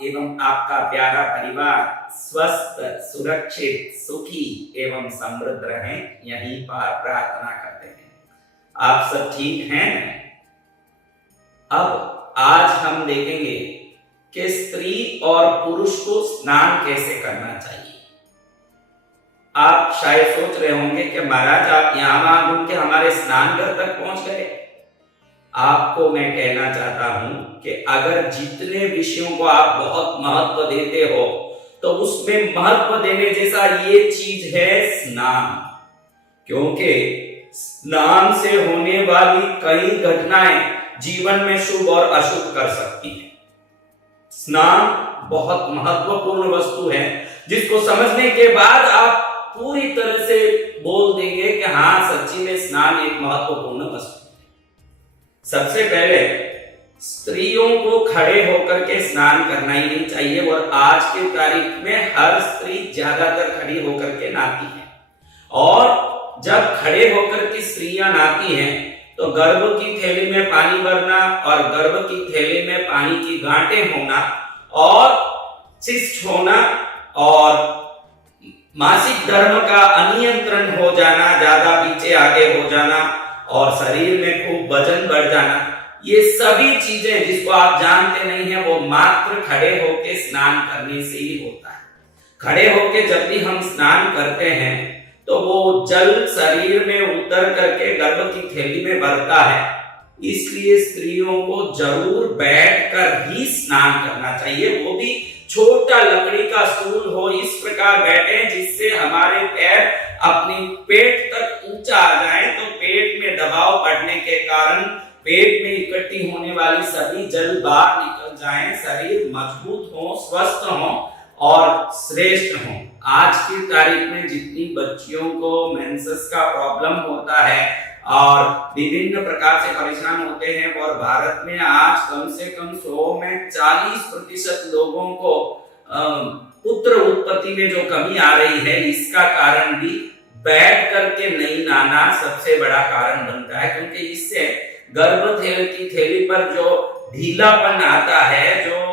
एवं आपका प्यारा परिवार स्वस्थ, सुरक्षित, सुखी एवं समृद्ध रहें, यहीं पर प्रार्थना करते हैं। आप सब ठीक हैं? अब आज हम देखेंगे कि स्त्री और पुरुष को स्नान कैसे करना चाहिए। आप शायद सोच रहे होंगे कि महाराज आप यहां घूम के हमारे स्नान घर तक पहुंच गए। आपको मैं कहना चाहता हूं कि अगर जितने विषयों को आप बहुत महत्व देते हो तो उसमें महत्व देने जैसा ये चीज है स्नान। क्योंकि स्नान से होने वाली कई घटनाएं जीवन में शुभ और अशुभ कर सकती है। स्नान बहुत महत्वपूर्ण वस्तु है जिसको समझने के बाद आप पूरी तरह से बोल देंगे कि हाँ सच्ची में स्नान एक महत्वपूर्ण वस्तु है। सबसे पहले स्त्रियों को खड़े होकर के स्नान करना ही नहीं चाहिए और आज के तारीख में हर स्त्री ज्यादातर खड़ी होकर के नहाती है। और जब खड़े होकर की स्त्रियां नहाती हैं तो गर्भ की थैली में पानी भरना और गर्भ की थैली में पानी की गांठें होना और सिस्ट होना और मासिक धर्म का अनियंत्रण हो जाना, ज्यादा पीछे आगे हो जाना और शरीर में खूब वजन बढ़ जाना, ये सभी चीजें जिसको आप जानते नहीं है वो मात्र खड़े होके स्नान करने से ही होता है। खड़े होके जब भी हम स्नान करते हैं तो वो जल शरीर में उतर करके गर्भ की थैली में भरता है। इसलिए स्त्रियों को जरूर बैठकर ही स्नान करना चाहिए, वो भी छोटा लकड़ी का स्टूल हो, इस प्रकार बैठे जिससे हमारे पैर अपनी पेट तक ऊंचा आ जाए तो पेट में दबाव पड़ने के कारण पेट में इकट्ठी होने वाली सभी जल बाहर निकल जाएं, शरीर मजबूत हो, स्वस्थ हो और श्रेष्ठ हो। आज की तारीख में जितनी बच्चियों को मेंसेस का प्रॉब्लम होता है और विभिन्न प्रकार से परेशान होते हैं और भारत में आज कम से कम 100 में 40% लोगों को पुत्र उत्पत्ति में जो कमी आ रही है, इसका कारण भी बैठ करके नहीं नहाना सबसे बड़ा कारण बनता है। क्योंकि इससे गर्भ की थैली पर जो ढीलापन आता है, जो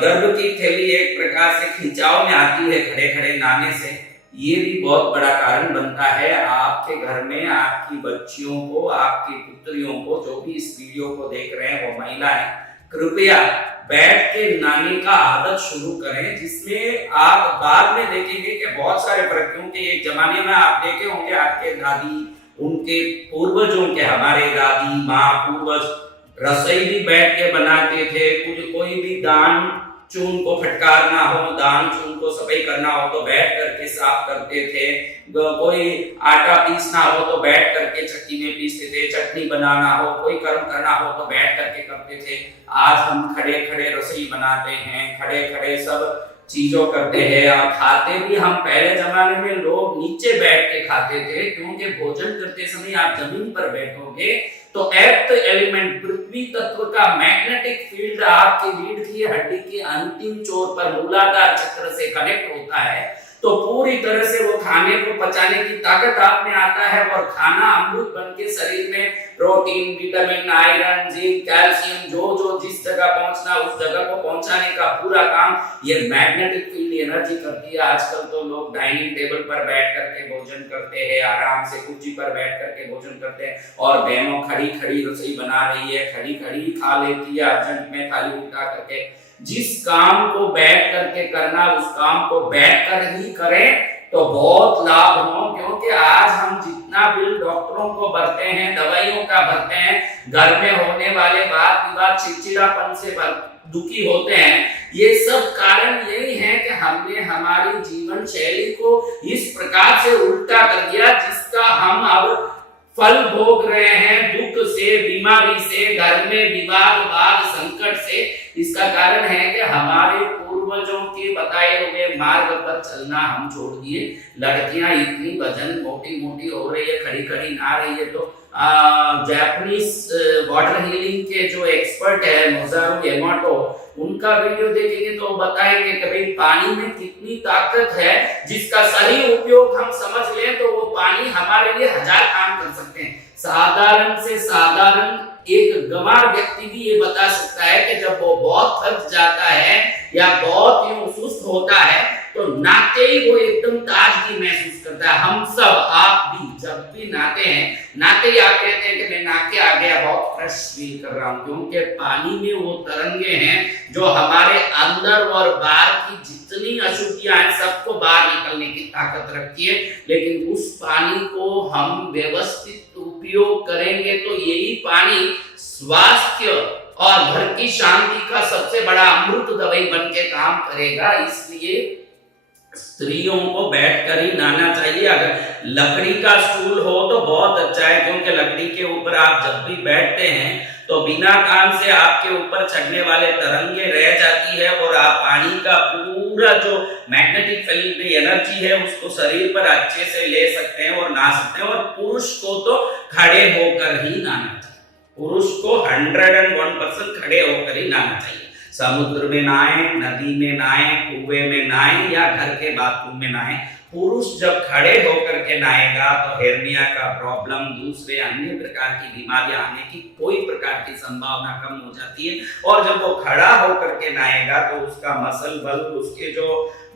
गर्भ की थैली एक प्रकार से खिंचाव में आती है खड़े खड़े नहाने से, ये भी बहुत बड़ा कारण बनता है। आपके घर में आपकी बच्चियों को, आपकी पुत्रियों को, जो भी इस वीडियो को देख रहे हैं वो महिलाएं, कृपया बैठ के नहाने का आदत शुरू करें, जिसमें आप बाद में देखेंगे कि बहुत सारे फर्क। क्योंकि एक जमाने में आप देखे होंगे आपके दादी, उनके पूर्वजों के, हमारे दादी माँ पूर्वज रसोई भी बैठ के बनाते थे। कोई भी दान चून को फटकारना हो, दान चून को सफाई करना हो तो बैठ करके साफ करते थे। कोई आटा पीसना हो तो बैठ करके चक्की में पीसते थे, चटनी बनाना हो, कोई कर्म करना हो तो बैठ करके करते थे। आज हम खड़े खड़े रसोई बनाते हैं, खड़े खड़े सब चीजों करते हैं और खाते भी हम। पहले जमाने में लोग नीचे बैठ के खाते थे, क्योंकि भोजन करते समय आप जमीन पर बैठोगे तो अर्थ एलिमेंट, पृथ्वी तत्व का मैग्नेटिक फील्ड आपकी रीढ़ की हड्डी के अंतिम छोर पर मूलाधार चक्र से कनेक्ट होता है, तो पूरी तरह से वो खाने को पचाने की ताकत आप में आता है और खाना अमृत बन के शरीर में protein, vitamin, iron, zinc, calcium जो जिस जगह पहुंचना उस जगह को पहुंचाने का पूरा काम ये मैग्नेटिक फील्ड एनर्जी करती है। आजकल तो लोग डाइनिंग टेबल पर बैठ करके भोजन करते हैं, आराम से कुर्सी पर बैठ करके भोजन करते हैं और बहनों खड़ी खड़ी रसोई बना रही है, खड़ी खड़ी खा लेती है अर्जेंट में थाली उठा करके। जिस काम को बैठ करके करना उस काम को बैठ कर ही करें तो बहुत लाभ हो। क्योंकि आज हम जितना बिल डॉक्टरों को भरते हैं, दवाइयों का भरते हैं, घर में होने वाले वाद विवाद, चिड़चिड़ापन से दुखी होते हैं, ये सब कारण यही है कि हमने हमारी जीवन शैली को इस प्रकार से उल्टा कर दिया जिसका हम अब फल भोग रहे हैं, दुख से, बीमारी से, घर में विवाद वाद संकट से। इसका कारण है कि हमारे पूर्वजों के बताए हुए मार्ग पर चलना हम छोड़ दिए। लड़कियां इतनी वजन मोटी मोटी हो रही है, खड़ी खड़ी नहा रही है। तो जापानीज वाटर हीलिंग के जो एक्सपर्ट है मोजारू एमोटो, उनका वीडियो देखेंगे तो बताएंगे कि भाई पानी में कितनी ताकत है, जिसका सही उपयोग हम समझ लें तो वो पानी हमारे लिए 1000 काम कर सकते हैं। साधारण से साधारण एक गंवार व्यक्ति भी ये बता सकता है कि जब वो बहुत थक जाता है या बहुत यूं सुस्त होता है तो नहाते ही वो एकदम ताजगी महसूस करता है। हम सब, आप भी जब भी नहाते हैं, नहाते ही आप कहते हैं कि मैं नहा के आ गया, बहुत फ्रेश फील कर रहा हूं, क्योंकि पानी में वो तरंगे हैं जो हमारे अंदर और बाहर की जितनी अशुद्धियां हैं सबको बाहर निकलने की ताकत रखती है। लेकिन उस पानी को हम व्यवस्थित उपयोग करेंगे तो यही पानी स्वास्थ्य और घर की शांति का सबसे बड़ा अमृत दवाई बन के काम करेगा। इसलिए स्त्रियों को बैठकर ही नहाना चाहिए। अगर लकड़ी का स्टूल हो तो बहुत अच्छा है, क्योंकि लकड़ी के ऊपर आप जब भी बैठते हैं तो बिना काम से आपके ऊपर चढ़ने वाले तरंगे रह जाती है और आप पानी का पूरा जो मैग्नेटिक फील्ड एनर्जी है उसको शरीर पर अच्छे से ले सकते हैं और नहा सकते हैं। और पुरुष को तो खड़े होकर ही नहाना चाहिए, पुरुष को 101% खड़े होकर ही नहाना चाहिए। समुद्र में नहाए, नदी में नहाए, कुएं में नहाए या घर के बाथरूम में नहाए, पुरुष जब खड़े होकर के नहाएगा तो हेर्निया का प्रॉब्लम, दूसरे अन्य प्रकार की बीमारियां आने की कोई प्रकार की संभावना कम हो जाती है। और जब वो खड़ा होकर के नहाएगा तो उसका मसल बल, उसके जो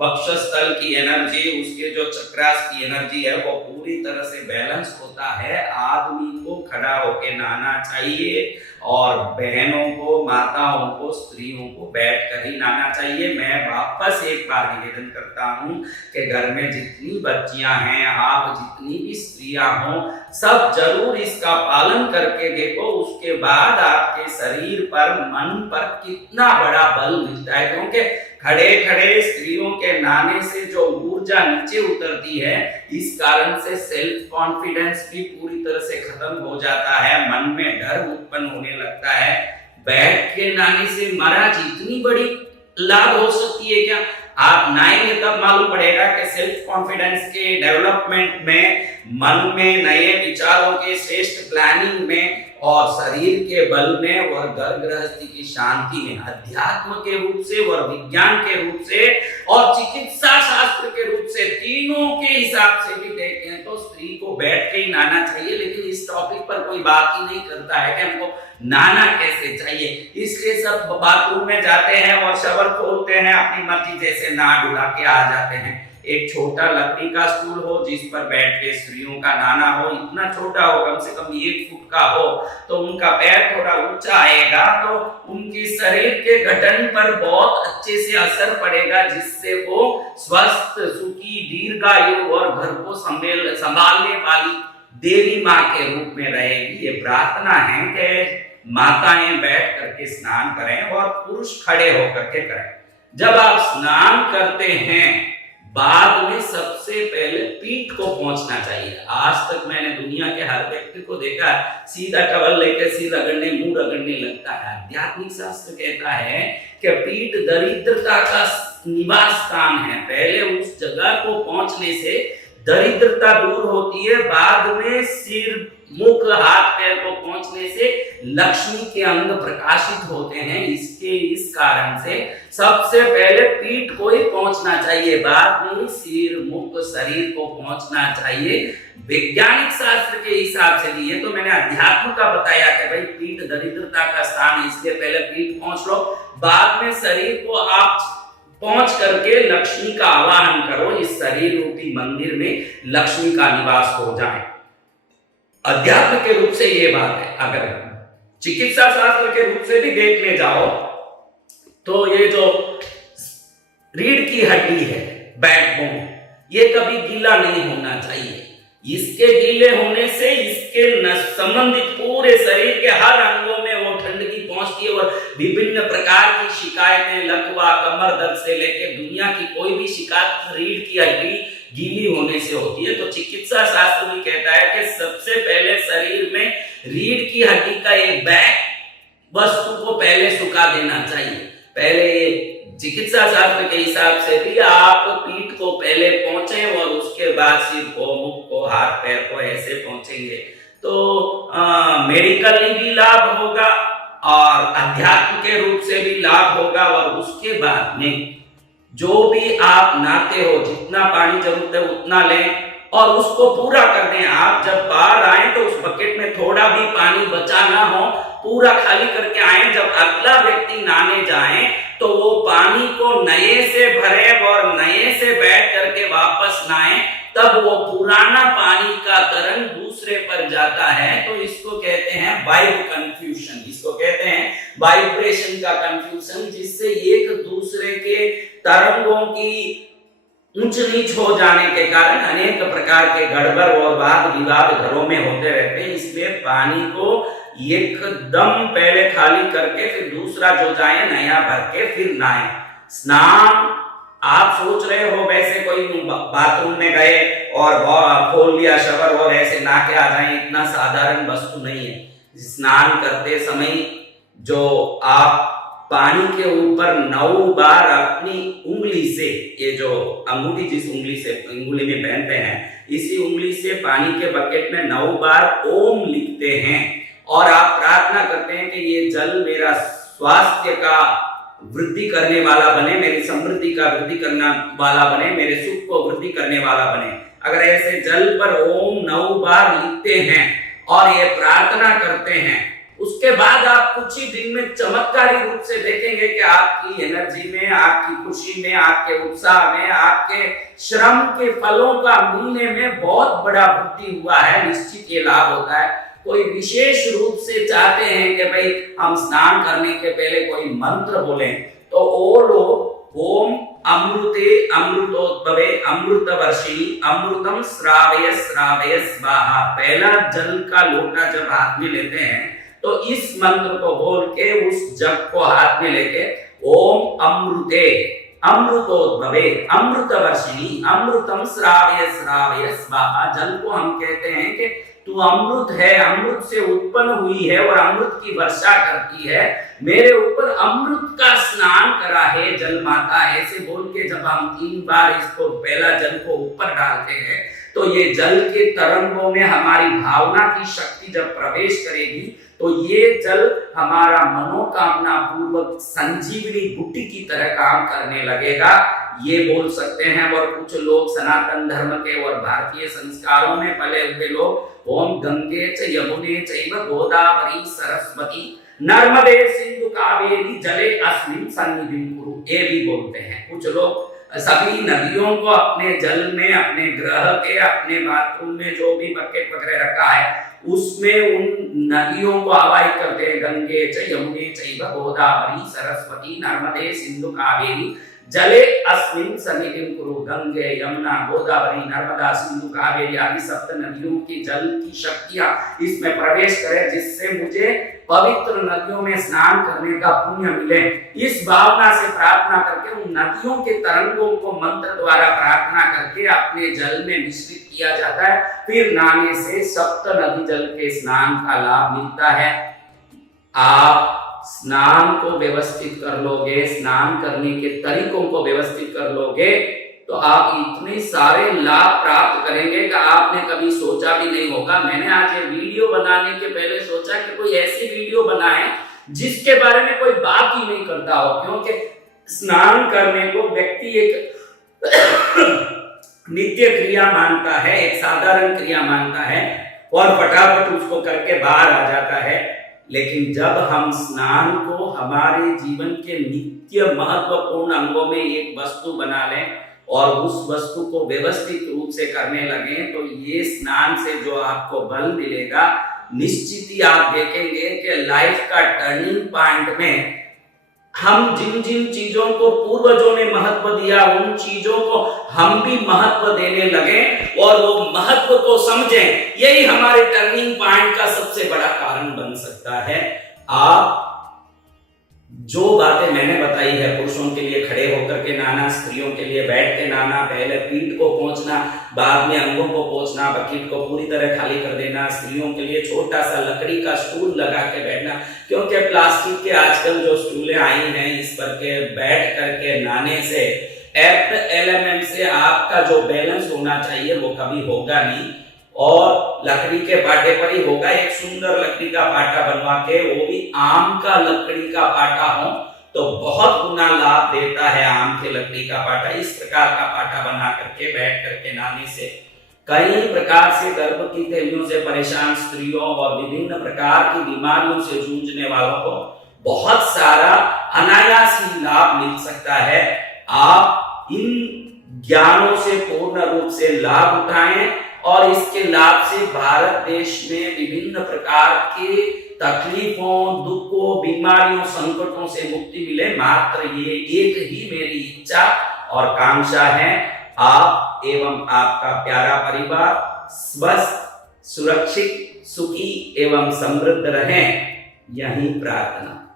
वक्षस्थल की एनर्जी, उसके जो चक्रास की एनर्जी है वो पूरी तरह से बैलेंस होता है। आदमी को खड़ा होकर नहाना चाहिए और बहनों को, माताओं को, स्त्रियों को बैठकर ही नहाना चाहिए। मैं वापस एक बार निवेदन करता हूं कि घर में जितनी बच्चियां हैं, आप जितनी भी स्त्रियां हो, सब जरूर इसका पालन करके देखो। उसके बाद आपके शरीर पर, मन पर कितना बड़ा बल मिलता है, क्योंकि खड़े खड़े स्त्रियों के नहाने से जो ऊर्जा नीचे उतरती है, इस कारण से सेल्फ कॉन्फिडेंस भी पूरी तरह से खत्म हो जाता है, मन में डर उत्पन्न होने लगता है। बैठ के नहाने से महाराज इतनी बड़ी लाभ हो सकती है क्या? आप नहाएंगे तब मालूम पड़ेगा कि सेल्फ कॉन्फिडेंस के डेवलपमेंट में, मन में नए विचारों के श्रेष्ठ प्लानिंग में और शरीर के बल में और घर गृहस्थी की शांति में, अध्यात्म के रूप से और विज्ञान के रूप से और चिकित्सा शास्त्र के रूप से, तीनों के हिसाब से भी देखें तो स्त्री को बैठ के ही नहाना चाहिए। लेकिन इस टॉपिक पर कोई बात ही नहीं करता है कि हमको नहाना कैसे चाहिए, इसलिए सब बाथरूम में जाते हैं और शवर खोलते हैं, अपनी मर्जी जैसे नहा धुला के आ जाते हैं। एक छोटा लकड़ी का स्टूल हो जिस पर बैठ के स्त्रियों का नहाना हो, इतना छोटा हो, कम से कम 1 फुट का हो, तो उनका पैर थोड़ा ऊंचा आएगा तो उनकी शरीर के गठन पर बहुत अच्छे से असर पड़ेगा, जिससे वो स्वस्थ, सुखी, दीर्घायु और घर को संभालने वाली देवी माँ के रूप में रहेगी। ये प्रार्थना है कि माताएं बैठ करके स्नान करें और पुरुष खड़े होकर के करें। जब आप स्नान करते हैं, बाद में सबसे पहले पीठ को पहुंचना चाहिए। आज तक मैंने दुनिया के हर व्यक्ति को देखा सीधा टवल लेकर सिर रगड़ने, मुंह रगड़ने लगता है। आध्यात्मिक शास्त्र कहता है कि पीठ दरिद्रता का निवास स्थान है। पहले उस जगह को पहुंचने से दरिद्रता दूर होती है, बाद में सिर, मुख, हाथ, पैर को पहुंचने से लक्ष्मी के अंग प्रकाशित होते हैं। इस कारण से सबसे पहले पीठ को ही पहुंचना चाहिए, बाद में सिर, मुख, शरीर को पहुंचना चाहिए। वैज्ञानिक शास्त्र के हिसाब से भी, ये तो मैंने अध्यात्म का बताया कि भाई पीठ दरिद्रता का स्थान है, इसलिए पहले पीठ पहुंच लो, बाद में शरीर को आप पहुंच करके लक्ष्मी का आवाहन करो। इस शरीर रूपी मंदिर में लक्ष्मी का निवास हो जाए। अध्यात्म के रूप से ये बात है। अगर चिकित्सा शास्त्र के रूप से भी देखने जाओ तो ये जो रीढ़ की हड्डी है, बैकबोन, ये कभी गीला नहीं होना चाहिए। इसके गीले होने से इसके संबंधित पूरे शरीर के हर अंगों में वो ठंडगी पहुंचती है और विभिन्न प्रकार की शिकायतें, लकवा, कमर दर्द से लेकर दुनिया की कोई भी शिकायत रीढ़ की हड्डी गीली होने से होती है। तो चिकित्सा शास्त्र भी कहता है कि सबसे पहले शरीर में रीढ़ की हड्डी का एक बैक वस्तु को पहले सुखा देना चाहिए। पहले चिकित्सा शास्त्र के हिसाब से भी आप पीठ को पहले पहुंचे और उसके बाद सिर को, मुख को, हाथ पैर को ऐसे पहुंचेंगे तो मेडिकली भी लाभ होगा और अध्यात्म के रूप से भी लाभ होगा। और उसके बाद में जो भी आप नहाते हो, जितना पानी जरूरत है उतना लें और उसको पूरा कर दें। आप जब बाहर आए तो उस बकेट में थोड़ा भी पानी बचा ना हो, पूरा खाली करके आए। जब अगला व्यक्ति नहाने जाए तो वो पानी पानी को नए से भरे और नए से बैठ करके वापस नहाए, तब वो पुराना पानी का तरंग दूसरे पर जाता है। तो इसको कहते हैं वाइब कंफ्यूजन, इसको कहते हैं वाइब्रेशन का कंफ्यूजन, जिससे एक दूसरे के तरंगों की ऊंच नीच हो जाने के कारण अनेक प्रकार के गड़बड़ और वाद विवाद घरों में होते रहते हैं। इसलिए पानी को एकदम पहले खाली करके फिर दूसरा जो जाए नया भर के फिर नहाए। स्नान आप सोच रहे हो वैसे कोई बाथरूम में गए और खोल लिया शवर और ऐसे नहा के आ जाए, इतना साधारण वस्तु नहीं है। स्नान करते समय जो आप पानी के ऊपर 9 बार अपनी उंगली से, ये जो अंगूठी जिस उंगली में पहनते हैं, इसी उंगली से पानी के बकेट में 9 बार ओम लिखते हैं और आप प्रार्थना करते हैं कि ये जल मेरा स्वास्थ्य का वृद्धि करने वाला बने, मेरी समृद्धि का वृद्धि करने वाला बने, मेरे सुख को वृद्धि करने वाला बने। अगर ऐसे जल पर ओम 9 बार लिखते हैं और ये प्रार्थना करते हैं, उसके बाद आप कुछ ही दिन में चमत्कारी रूप से देखेंगे कि आपकी एनर्जी में, आपकी खुशी में, आपके उत्साह में, आपके श्रम के फलों का मिलने में बहुत बड़ा वृद्धि हुआ है। निश्चित ये लाभ होता है। कोई विशेष रूप से चाहते हैं कि भाई हम स्नान करने के पहले कोई मंत्र बोलें, तो ओ लोग ओम अमृते अमृतोद्भवे अमृतवर्षिणी अमृतम श्रावय श्रावय स्वाहा, पहला जल का लोटा जब हाथ में लेते हैं तो इस मंत्र को बोल के उस जग को हाथ में लेके ओम अमृते अमृतोद्भवे अमृतवर्षिणी अमृतम श्रावय श्रावय स्वाहा, जल को हम कहते हैं कि तू अमृत है, अमृत से उत्पन्न हुई है और अमृत की वर्षा करती है, मेरे ऊपर अमृत का स्नान करा है जल माता। ऐसे बोल के जब हम 3 बार इसको पहला जल को ऊपर डालते हैं तो ये जल के तरंगों में हमारी भावना की शक्ति जब प्रवेश करेगी तो ये जल हमारा मनोकामना पूर्वक संजीवनी बूटी की तरह काम करने लगेगा, ये बोल सकते हैं। और कुछ लोग सनातन धर्म के और भारतीय संस्कारों में पले हुए लोग ओम गंगे च यमुने चैव गोदावरी सरस्वती नर्मदे सिंधु कावेरी जले अस्मिन् सन्निधिं कुरु, ये भी बोलते हैं। कुछ लोग सभी नदियों को अपने जल में, अपने ग्रह के, अपने बाथरूम में जो भी बकेट वगैरह रखा है उसमें उन नदियों को आवाहित करते हैं, गंगे च यमुने चैव गोदावरी सरस्वती नर्मदे सिंधु कावेरी जले अस्मिन् सन्निधिं कुरु। गंगे यमुना गोदावरी नर्मदा सिंधु कावेरी आदि सप्त नदियों की जल की शक्तियां इसमें प्रवेश करें, जिससे मुझे पवित्र नदियों में स्नान करने का पुण्य मिले। इस भावना से प्रार्थना करके उन नदियों के तरंगों को मंत्र द्वारा प्रार्थना करके अपने जल में मिश्रित किया जाता है। फिर नहाने से सप्त नदी जल के स्नान का लाभ मिलता है। आप स्नान को व्यवस्थित कर लोगे, स्नान करने के तरीकों को व्यवस्थित कर लोगे तो आप इतने सारे लाभ प्राप्त करेंगे कि आपने कभी सोचा भी नहीं होगा। मैंने आज ये वीडियो बनाने के पहले सोचा कि कोई ऐसी वीडियो बनाए जिसके बारे में कोई बात ही नहीं करता हो, क्योंकि स्नान करने को व्यक्ति एक नित्य क्रिया मानता है, एक साधारण क्रिया मानता है और फटाफट उसको करके बाहर आ जाता है। लेकिन जब हम स्नान को हमारे जीवन के नित्य महत्वपूर्ण अंगों में एक वस्तु बना लें और उस वस्तु को व्यवस्थित रूप से करने लगे तो ये स्नान से जो आपको बल मिलेगा, निश्चित ही आप देखेंगे कि लाइफ का टर्निंग पॉइंट में हम जिन जिन चीजों को पूर्वजों ने महत्व दिया उन चीजों को हम भी महत्व देने लगे और वो महत्व को समझें। यही हमारे टर्निंग पॉइंट का सबसे बड़ा कारण बन सकता है। आप जो बातें मैंने बताई है, पुरुषों के लिए खड़े होकर के नहाना, स्त्रियों के लिए बैठ के नहाना, पहले पीठ को पोंछना, बाद में अंगों को पोंछना, बकेट को पूरी तरह खाली कर देना, स्त्रियों के लिए छोटा सा लकड़ी का स्टूल लगा के बैठना, क्योंकि प्लास्टिक के आजकल जो स्टूलें आई हैं इस पर के बैठ करके नहाने से एर्थ एलिमेंट से आपका जो बैलेंस होना चाहिए वो कभी होगा नहीं और लकड़ी के पाटे पर ही होगा। एक सुंदर लकड़ी का पाटा बनवा के, वो भी आम का लकड़ी का पाटा हो तो बहुत गुना लाभ देता है आम के लकड़ी का पाटा। इस प्रकार का पाटा बना करके बैठ करके नहाने से कई प्रकार से गर्भ की थैलियों से परेशान स्त्रियों और विभिन्न प्रकार की बीमारियों से जूझने वालों को बहुत सारा अनायास ही लाभ मिल सकता है। आप इन ज्ञानों से पूर्ण रूप से लाभ उठाएं और इसके लाभ से भारत देश में विभिन्न प्रकार के तकलीफों, दुखों, बीमारियों, संकटों से मुक्ति मिले। मात्र ये एक ही मेरी इच्छा और कांक्षा है। आप एवं आपका प्यारा परिवार स्वस्थ, सुरक्षित, सुखी एवं समृद्ध रहें, यही प्रार्थना।